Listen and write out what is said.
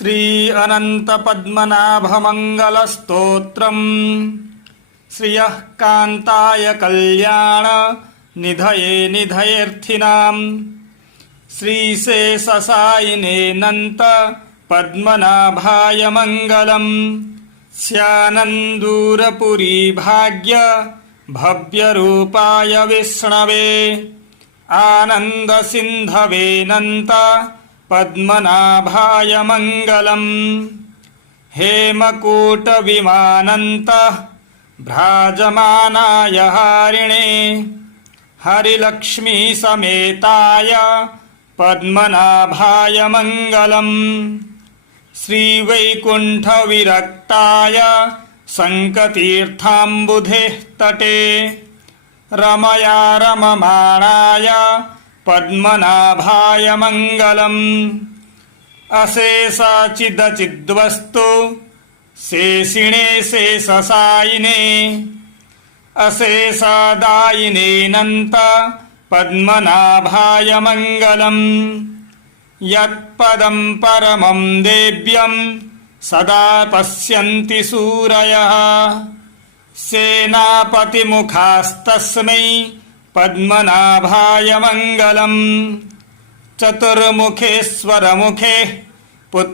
శ్రీ అనంత పద్మనాభమంగళస్తోత్రం శ్రియ కాంతాయ కళ్యాణ నిధయే నిధయేర్థినాం. శ్రీశేషసాయినేనంత పద్మనాభాయ మంగళం. శ్యానందూరపురీ భాగ్య భవ్యరూపాయ విష్ణవే. ఆనందసింధవే నంత पद्मनाभाय मङ्गलम्। हेमकूटविमानन्तः भ्राजमानाय हारिणे। हरिलक्ष्मीसमेताय पद्मनाभाय मङ्गलम्। श्रीवैकुण्ठविरक्ताय सङ्कतीर्थाम्बुधेः तटे रमया रममाणाय पद्मनाभाय मङ्गलम् अशेषचिदचिद्वस्तु शेषिणे शेषसायिने अशेषदायिनेनन्त पद्मनाभाय मङ्गलम् यत्पदं परमं देव्यं सदा पश्यन्ति सूरयः सेनापतिमुखास्तस्मै పద్మనాభాయ మంగళం. చతుర్ముఖేశ్వరముఖే పుత్ర